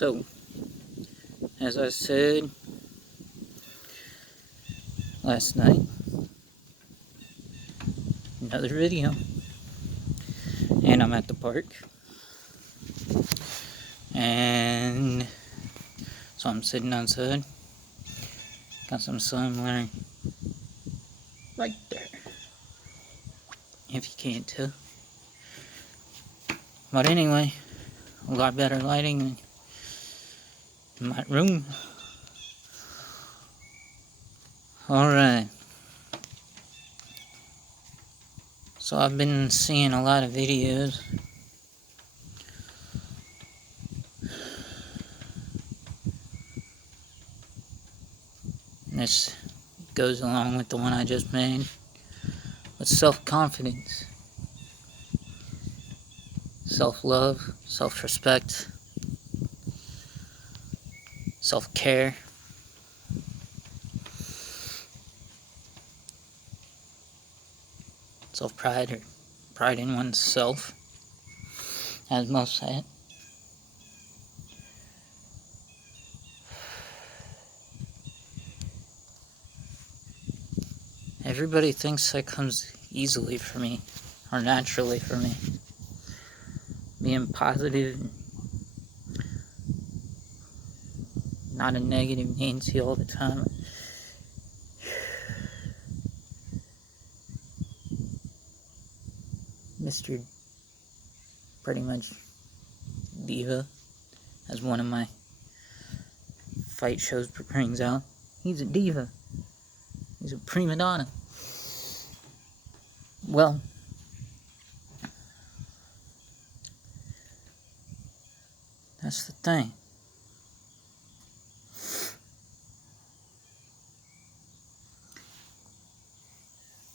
So, as I said last night, another video, and I'm at the park, and so I'm sitting outside, got some sunlight right there, if you can't tell. But anyway, a lot better lighting in my room. Alright. So I've been seeing a lot of videos and this goes along with the one I just made, with self-confidence, self-love, self-respect, self-care. Self-pride, or pride in oneself, as most say it. Everybody thinks that comes easily for me, or naturally for me. Being positive, not a negative Nancy all the time. Mr. pretty much diva, as one of my fight shows brings out. He's a diva. He's a prima donna. Well, that's the thing.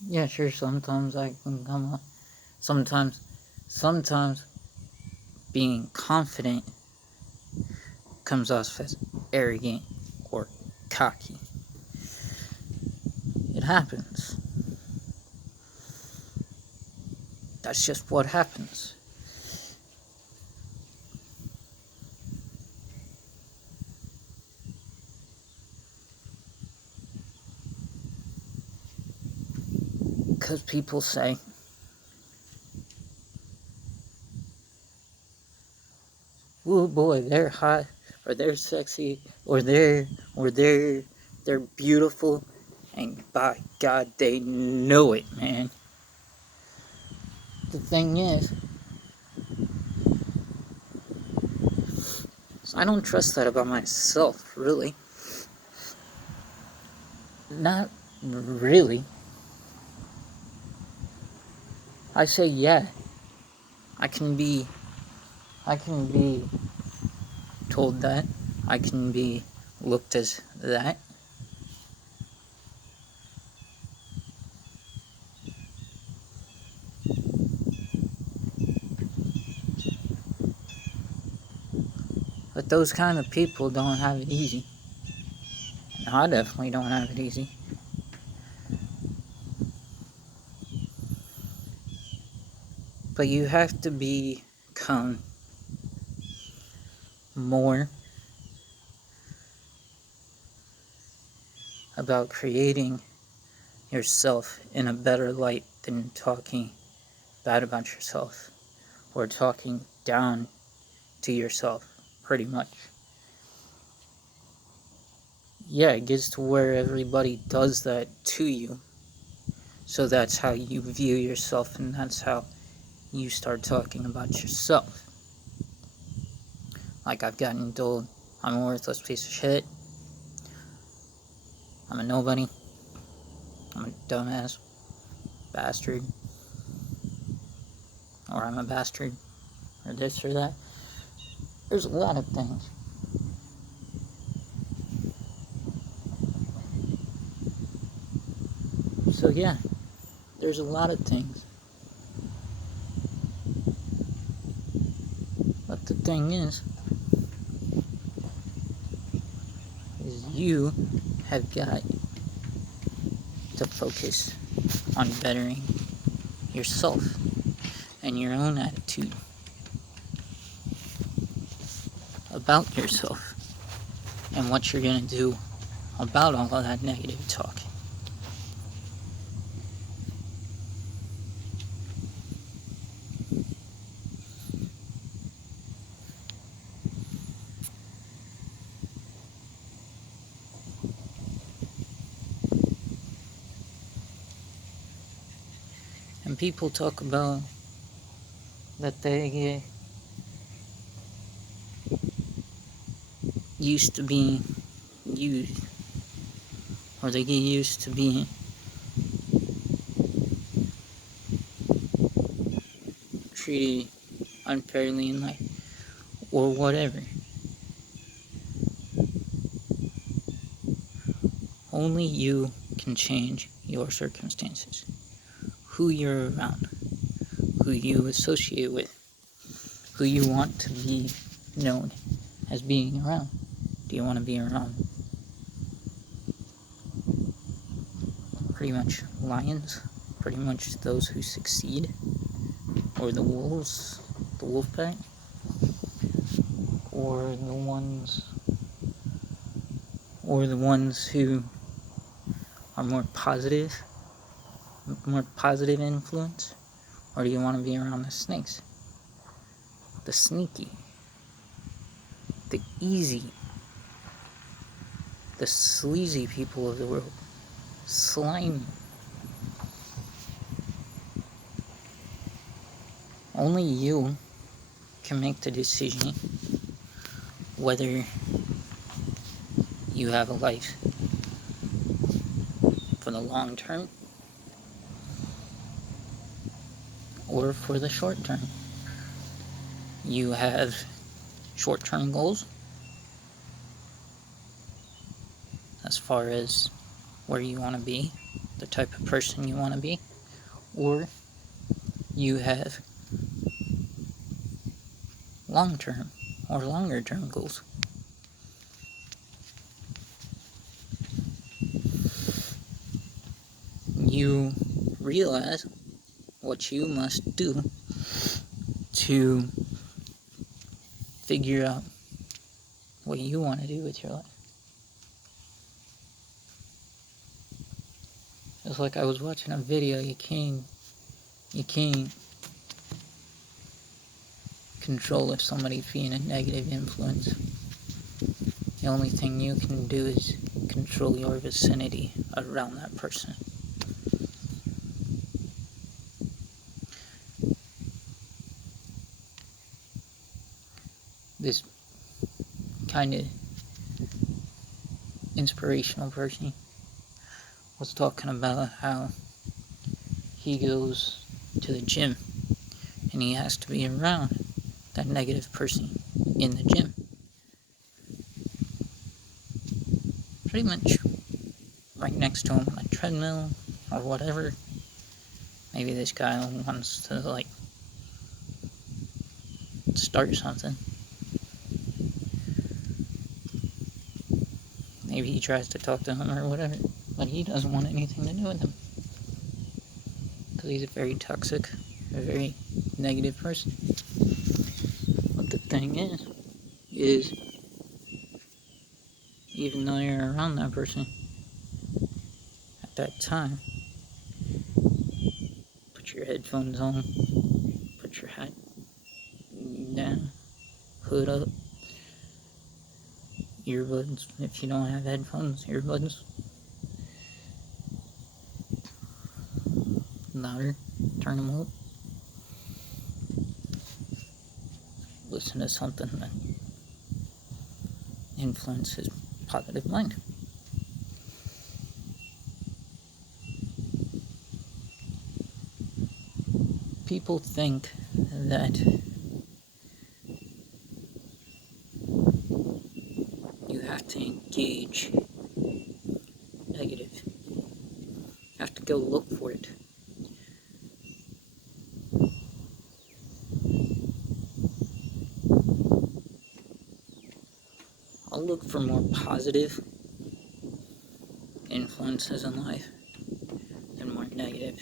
Yeah, sure, sometimes I can come up. Sometimes being confident comes off as arrogant or cocky. It happens. That's just what happens. Because people say, "Oh boy, they're hot, or they're sexy, or they're beautiful," and by God, they know it, man. The thing is, I don't trust that about myself, really. Not really. I say, yeah, I can be told that. I can be looked as that. But those kind of people don't have it easy. And I definitely don't have it easy. But you have to become more about creating yourself in a better light than talking bad about yourself or talking down to yourself, pretty much. Yeah, it gets to where everybody does that to you. So that's how you view yourself, and that's how you start talking about yourself. Like I've gotten told, I'm a worthless piece of shit. I'm a nobody. I'm a dumbass bastard. Or I'm a bastard. Or this or that. There's a lot of things. So yeah, there's a lot of things. But the thing is you have got to focus on bettering yourself and your own attitude about yourself and what you're going to do about all of that negative talk. And people talk about that they used to be used, or they get used to being treated unfairly in life, or whatever. Only you can change your circumstances, who you're around, who you associate with, who you want to be known as being around. Do you want to be around pretty much lions, pretty much those who succeed, or the wolves, the wolf pack, or the ones who are more positive influence? Or do you want to be around the snakes, the sneaky, the easy, the sleazy people of the world, slimy? Only you can make the decision whether you have a life for the long term or for the short term. You have short-term goals as far as where you want to be, the type of person you want to be, or you have long-term or longer-term goals. You realize what you must do to figure out what you want to do with your life. It's like I was watching a video, you can't control if somebody's being a negative influence. The only thing you can do is control your vicinity around that person. This kind of inspirational person was talking about how he goes to the gym and he has to be around that negative person in the gym. Pretty much right next to him on a treadmill or whatever. Maybe this guy wants to start something. Maybe he tries to talk to him or whatever, but he doesn't want anything to do with him. Because he's a very toxic, a very negative person. But the thing is even though you're around that person at that time, put your headphones on, put your hat down, hood up, earbuds, if you don't have headphones, earbuds, louder, turn them up, listen to something that influences positive mind. People think that you have to engage negative. You have to go look for it. I'll look for more positive influences in life than more negative.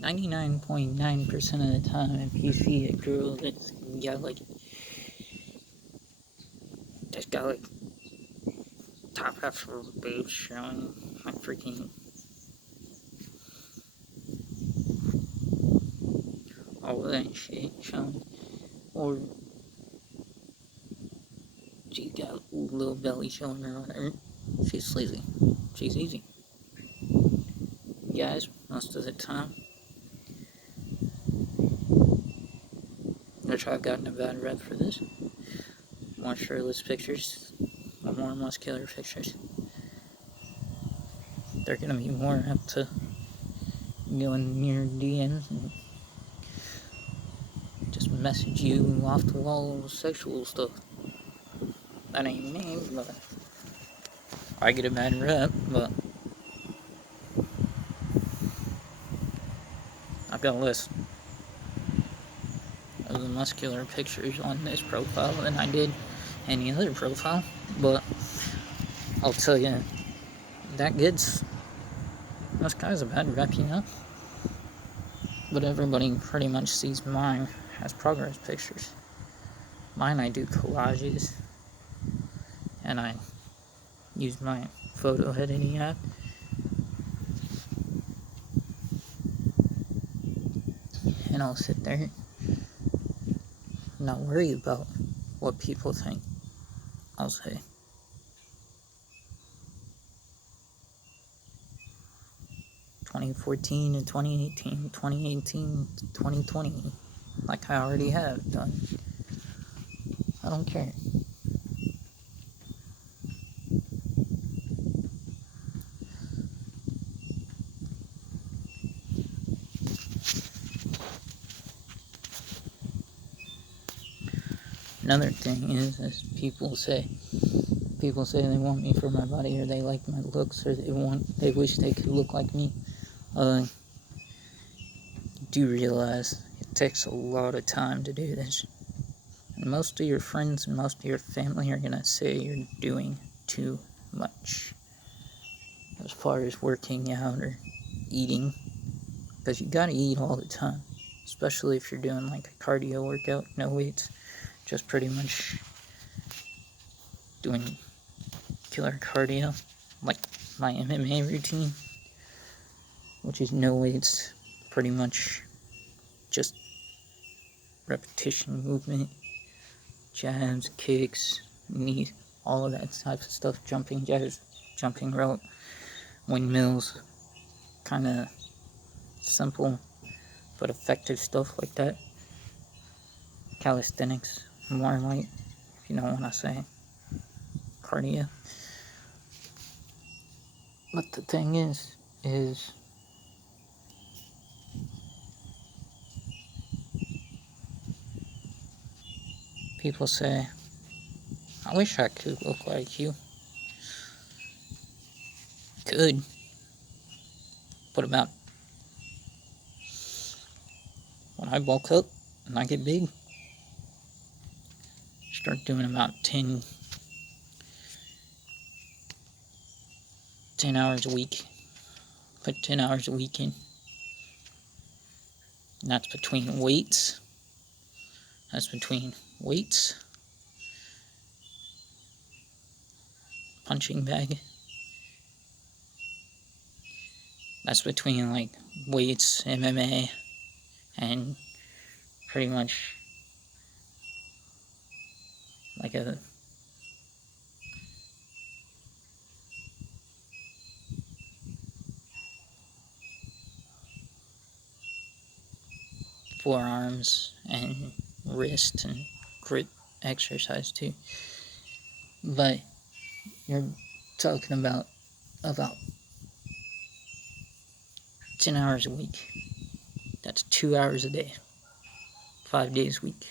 99.9% of the time, if you see a girl that's got like top half of her boobs showing, like freaking all of that shit showing, or she's got a little belly showing or whatever, she's sleazy. She's easy. Guys, most of the time, which I've gotten a bad rep for this, more shirtless pictures, more muscular pictures, they're gonna be more apt to go in your DMs and just message you off the wall sexual stuff. That ain't me, but I get a bad rep, but I've got a list of the muscular pictures on this profile than I did any other profile, but I'll tell you, that gets most guys a bad rep, you know? But everybody pretty much sees mine as progress pictures. Mine I do collages, and I use my photo editing app. And I'll sit there, not worry about what people think. I'll say, 2014 to 2018, 2018 to 2020, like I already have done. I don't care. Another thing is people say they want me for my body, or they like my looks, or they wish they could look like me. Do realize it takes a lot of time to do this. And most of your friends and most of your family are gonna say you're doing too much as far as working out or eating, because you gotta eat all the time, especially if you're doing like a cardio workout, no weights, just pretty much doing killer cardio, like my MMA routine, which is no weights, pretty much just repetition movement, jabs, kicks, knees, all of that type of stuff, jumping jacks, jumping rope, windmills, kind of simple but effective stuff like that. Calisthenics, more like, if you know what I say, cardio. But the thing is people say, I wish I could look like you. Could. But about when I bulk up and I get big, start doing about 10 hours a week. Put 10 hours a week in. And that's between weights. Punching bag. That's between like weights, MMA, and pretty much like a forearms and wrist and grip exercise too. But you're talking about 10 hours a week. That's 2 hours a day, 5 days a week.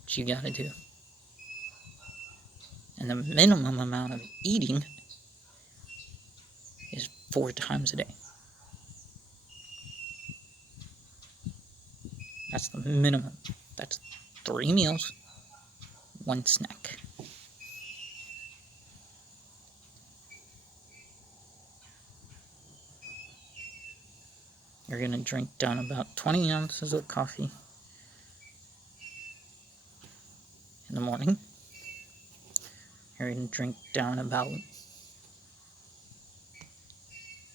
What you gotta do. And the minimum amount of eating is 4 times a day. That's the minimum. That's 3 meals, 1 snack. you're going to drink down about 20 ounces of coffee in the morning. You're going to drink down about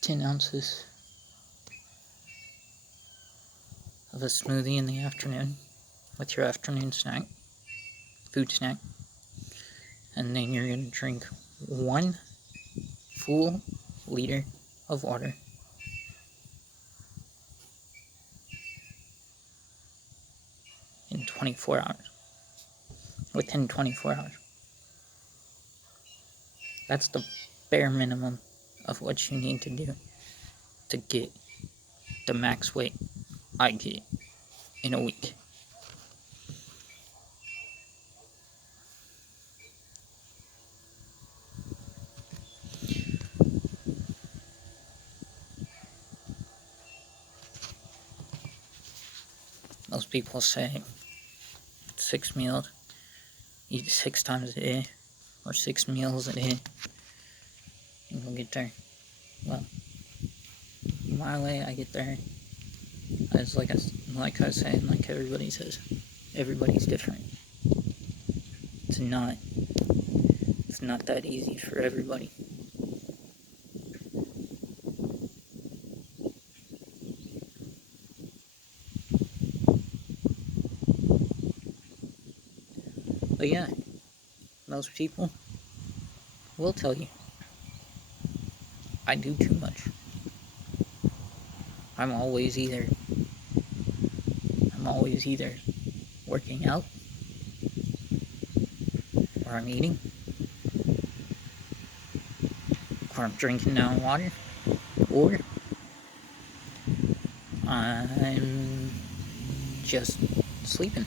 10 ounces of a smoothie in the afternoon with your afternoon snack, food snack. And then you're going to drink 1 full liter of water in 24 hours. Within 24 hours. That's the bare minimum of what you need to do to get the max weight I get in a week. Most people say 6 meals, eat 6 times a day, or 6 meals a day, and you'll get there. Well, my way I get there is like I was saying, like everybody says, everybody's different. It's not that easy for everybody. But yeah, most people will tell you I do too much. I'm always either working out, or I'm eating, or I'm drinking down water, or I'm just sleeping.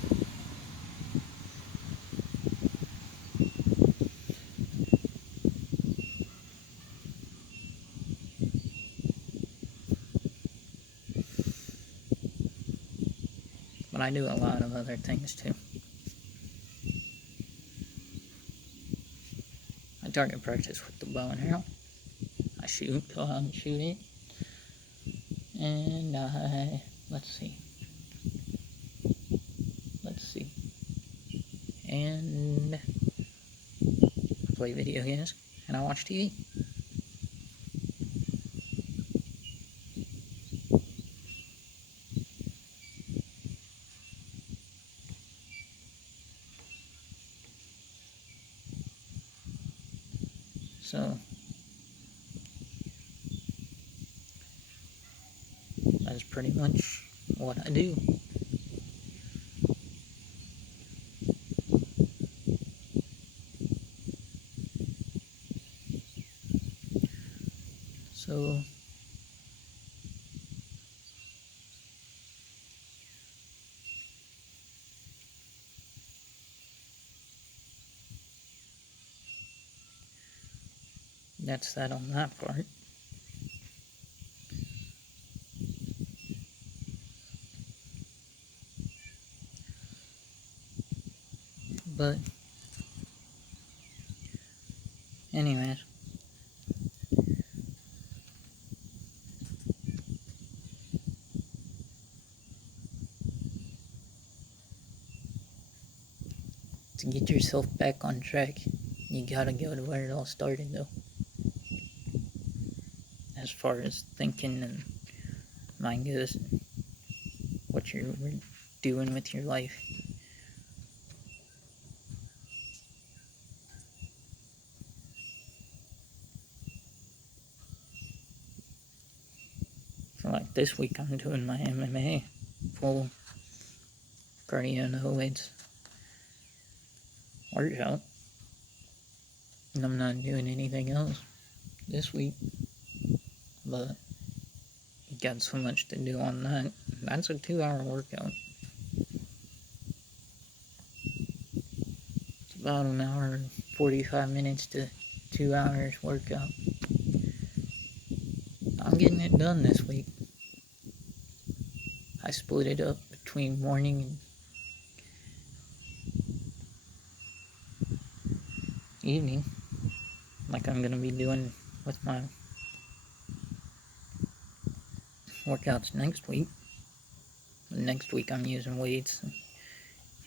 But I do a lot of other things too. I target practice with the bow and arrow. I shoot, go out and shoot it. And let's see. And I play video games, and I watch TV. So that's pretty much what I do. So that's that on that part. But anyways, to get yourself back on track, you gotta go to where it all started, though. As far as thinking and mind goes, what you're doing with your life. So like this week I'm doing my MMA full cardio no weights workout. And I'm not doing anything else this week. But got so much to do on that. That's a 2-hour workout. It's about an hour and 45 minutes to 2 hours workout. I'm getting it done this week. I split it up between morning and evening, like I'm gonna be doing with my workouts next week. Next week I'm using weights and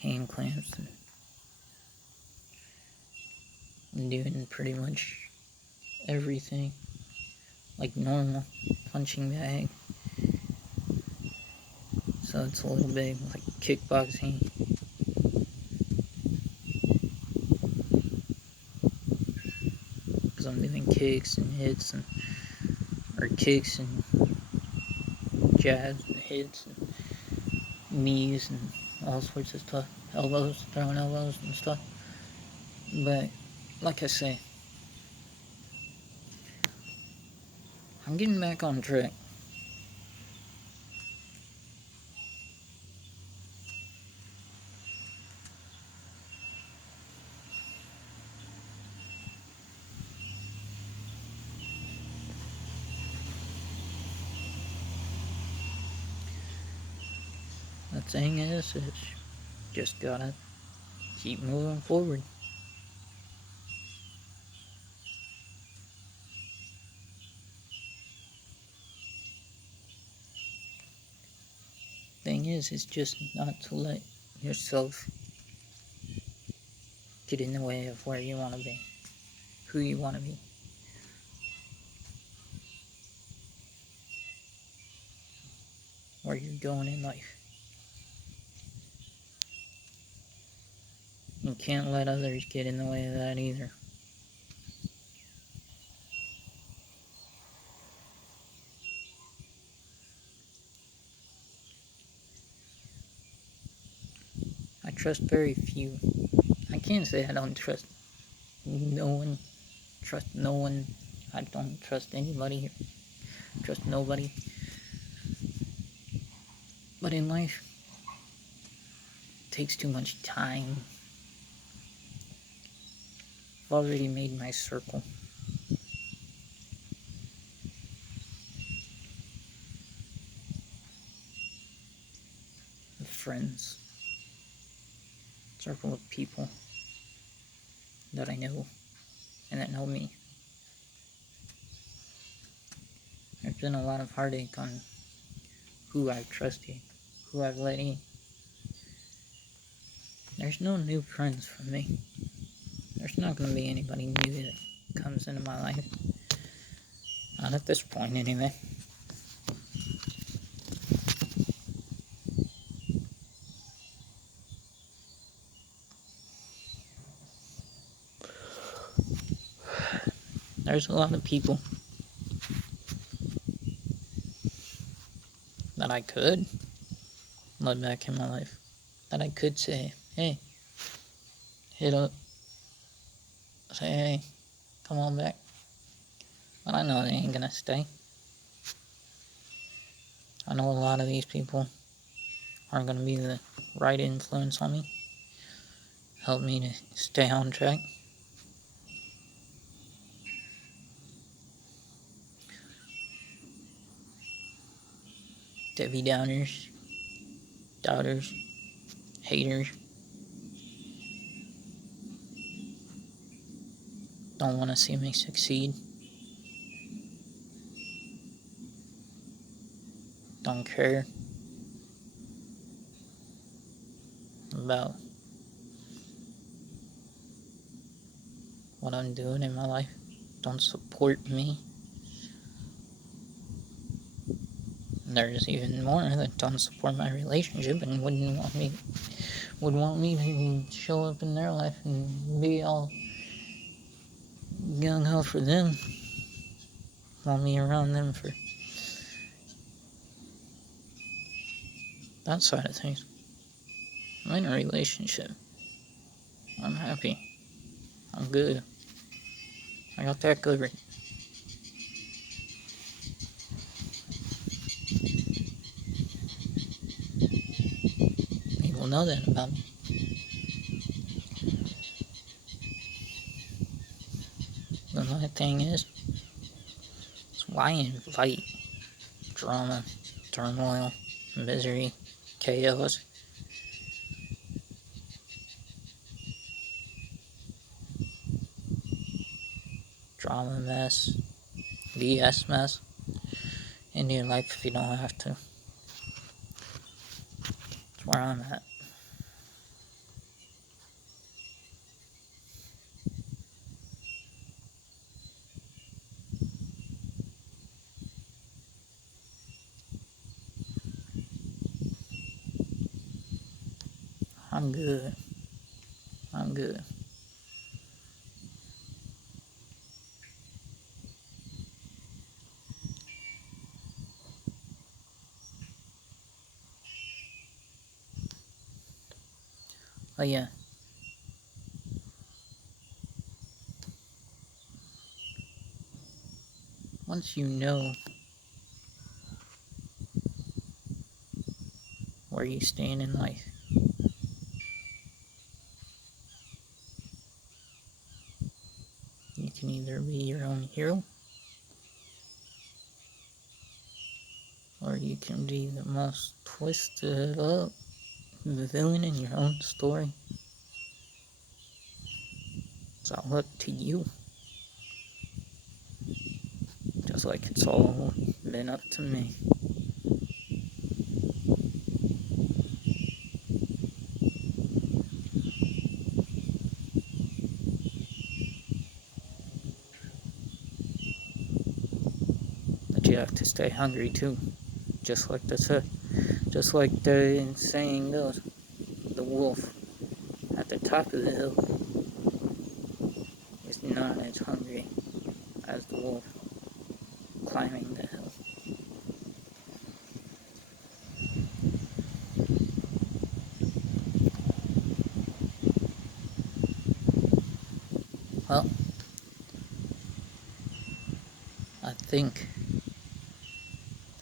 hand clamps and I'm doing pretty much everything like normal, punching bag. So it's a little bit like kickboxing. Because I'm doing kicks and hits or kicks and jabs and hits and knees and all sorts of stuff. Elbows, throwing elbows and stuff. But like I say, I'm getting back on track. The thing is just gotta keep moving forward. Thing is just not to let yourself get in the way of where you want to be, who you want to be. Where you're going in life. You can't let others get in the way of that either. I trust very few. I can't say I don't trust no one. Trust no one. I don't trust anybody. Trust nobody. But in life, it takes too much time. I've already made my circle. Of friends. Circle of people that I know and that know me. There's been a lot of heartache on who I've trusted, who I've let in. There's no new friends for me. There's not going to be anybody new that comes into my life. Not at this point, anyway. There's a lot of people that I could let back in my life. That I could say, hey, hit up. Say, hey, come on back. But I know they ain't gonna stay. I know a lot of these people aren't gonna be the right influence on me. Help me to stay on track. Debbie Downers, doubters, haters. Don't want to see me succeed. Don't care about what I'm doing in my life. Don't support me. There's even more that don't support my relationship and would want me to show up in their life and be all gung ho for them. Want me around them for that side of things. I'm in a relationship. I'm happy. I'm good. I got that covered. People know that about me. But my thing is why invite drama, turmoil, misery, chaos? Drama mess, BS mess into your life if you don't have to. That's where I'm at. I'm good. I'm good. Oh yeah. Once you know where you stand in life, you can either be your own hero, or you can be the most twisted up villain in your own story. It's all up to you. Just like it's all been up to me. But you have to stay hungry too. Just like the saying goes, the wolf at the top of the hill is not as hungry as the wolf climbing the hill. Well, I think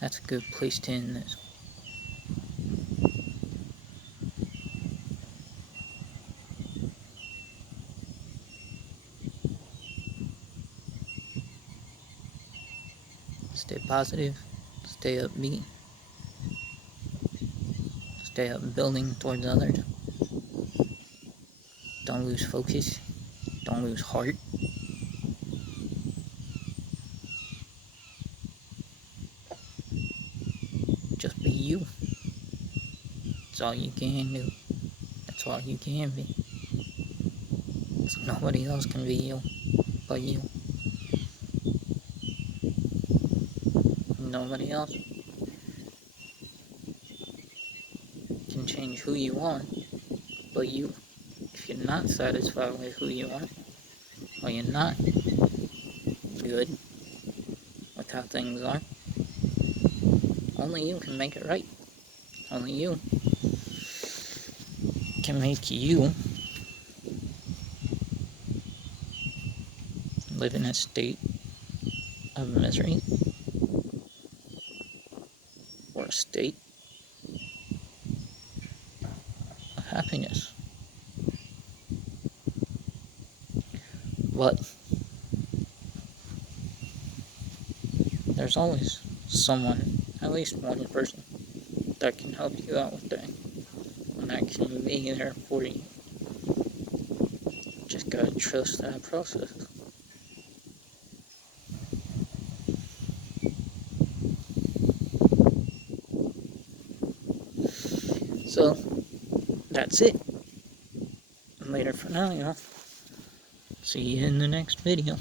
that's a good place to end this. Stay positive, stay upbeat, stay up building towards others. Don't lose focus, don't lose heart. Just be you. That's all you can do. That's all you can be. So nobody else can be you but you. Nobody else can change who you are but you. If you're not satisfied with who you are, or you're not good with how things are, only you can make it right. Only you can make you live in a state of misery or a state of happiness. But there's always someone, at least one person, that can help you out with that, and that can be there for you. Just gotta trust that process. So, that's it. Later for now, y'all. See you in the next video.